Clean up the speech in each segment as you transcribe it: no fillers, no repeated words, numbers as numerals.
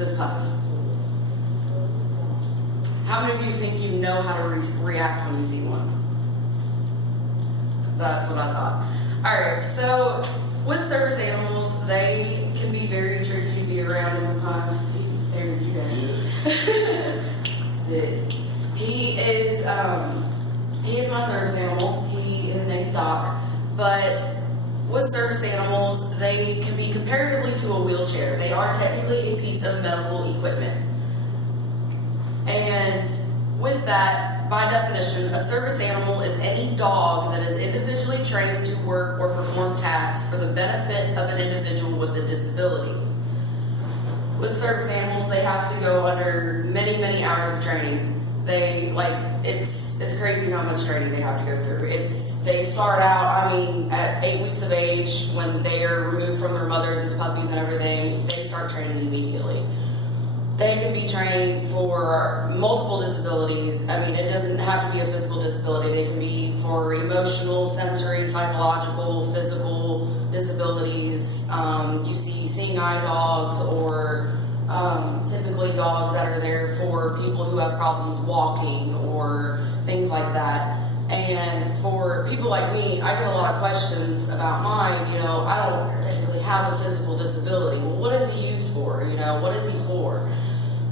this puppies. How many of you think you know how to react when you see one? That's what I thought. Alright, so with service animals, they can be very tricky to be around, and sometimes he's staring at you down. Sit. He is my service animal. His name's Doc. But with service animals, they can be comparatively to a wheelchair. They are technically a piece of medical equipment. And with that, by definition, a service animal is any dog that is individually trained to work or perform tasks for the benefit of an individual with a disability. With service animals, they have to go under many, many hours of training. It's crazy how much training they have to go through. They start out, at 8 weeks of age, when they are removed from their mothers as puppies and everything, they start training immediately. They can be trained for multiple disabilities. It doesn't have to be a physical disability. They can be for emotional, sensory, psychological, physical disabilities. You see seeing eye dogs, or typically dogs that are there for people who have problems walking or things like that. And for people like me, I get a lot of questions about mine. I don't technically have a physical disability. Well, what is he used for? What is he for?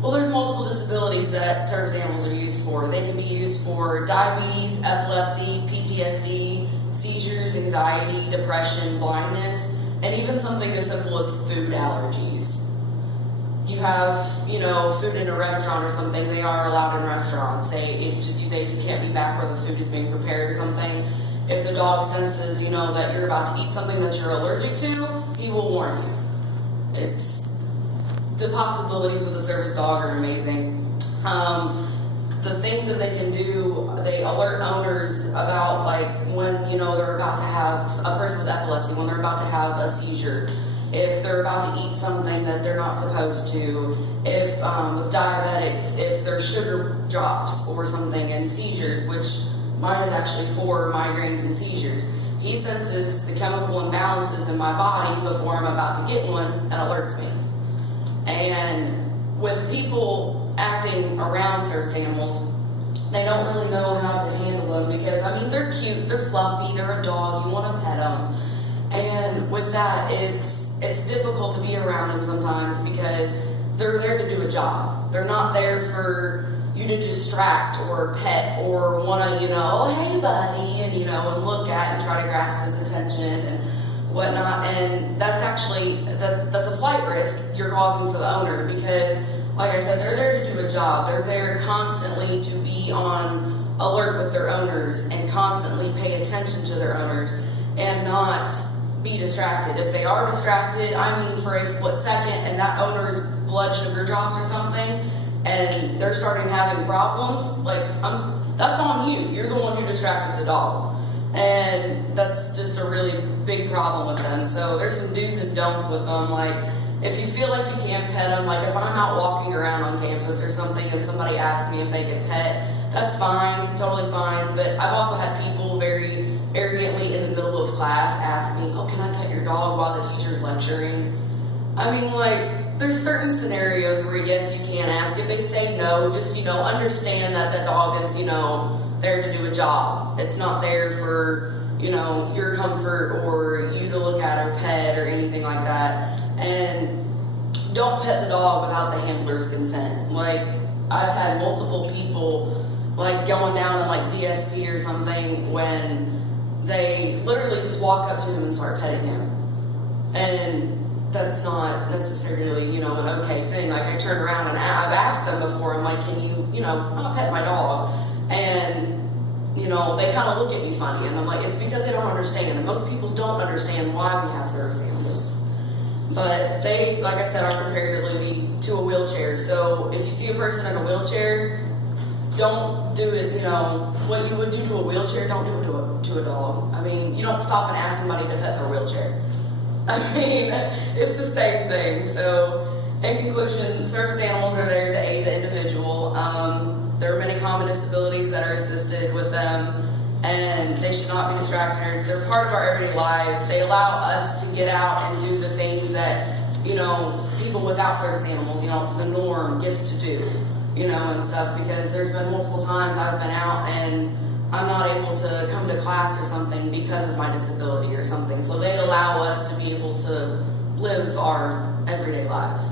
Well, there's multiple disabilities that service animals are used for. They can be used for diabetes, epilepsy, PTSD, seizures, anxiety, depression, blindness, and even something as simple as food allergies. You have, food in a restaurant or something, they are allowed in restaurants. They just can't be back where the food is being prepared or something. If the dog senses, that you're about to eat something that you're allergic to, he will warn you. The possibilities with a service dog are amazing. The things that they can do, they alert owners about, when, they're about to have a person with epilepsy, when they're about to have a seizure, if they're about to eat something that they're not supposed to, if with diabetics, if there's sugar drops or something, and seizures, which mine is actually for migraines and seizures. He senses the chemical imbalances in my body before I'm about to get one and alerts me. And with people acting around service animals, they don't really know how to handle them because, they're cute, they're fluffy, they're a dog, you want to pet them. And with that, it's difficult to be around them sometimes because they're there to do a job. They're not there for you to distract or pet or want to, oh, hey, buddy, and, and look at and try to grasp his attention and whatnot. And that's actually, that's a flight risk you're causing for the owner because, like I said, they're there to do a job. They're there constantly to be on alert with their owners and constantly pay attention to their owners and not be distracted. If they are distracted, for a split second, and that owner's blood sugar drops or something, and they're starting having problems, that's on you. You're the one who distracted the dog. And that's just a really big problem with them. So there's some do's and don'ts with them. If you feel like you can't pet them, if I'm out walking around on campus or something and somebody asks me if they can pet, that's fine, totally fine. But I've also had people very arrogantly in the middle of class ask me, oh, can I pet your dog while the teacher's lecturing? There's certain scenarios where yes, you can ask. If they say no, just, understand that the dog is, there to do a job. It's not there for, your comfort or you to look at or pet or anything like that. And don't pet the dog without the handler's consent. I've had multiple people, going down in, DSP or something when they literally just walk up to him and start petting him. And that's not necessarily, an okay thing. I turn around and I've asked them before, I'm like, can you, I'll pet my dog. And, they kind of look at me funny. And I'm like, it's because they don't understand. And most people don't understand why we have service animals. But they, like I said, are comparatively to a wheelchair. So if you see a person in a wheelchair, don't do it, what you would do to a wheelchair, don't do it to a dog. You don't stop and ask somebody to pet their wheelchair. It's the same thing. So, in conclusion, service animals are there to aid the individual. There are many common disabilities that are assisted with them, and they should not be distracted. They're part of our everyday lives. They allow us to get out and do the things that, people people without service animals, you know, the norm gets to do, you know, and stuff, because there's been multiple times I've been out and I'm not able to come to class or something because of my disability or something. So they allow us to be able to live our everyday lives.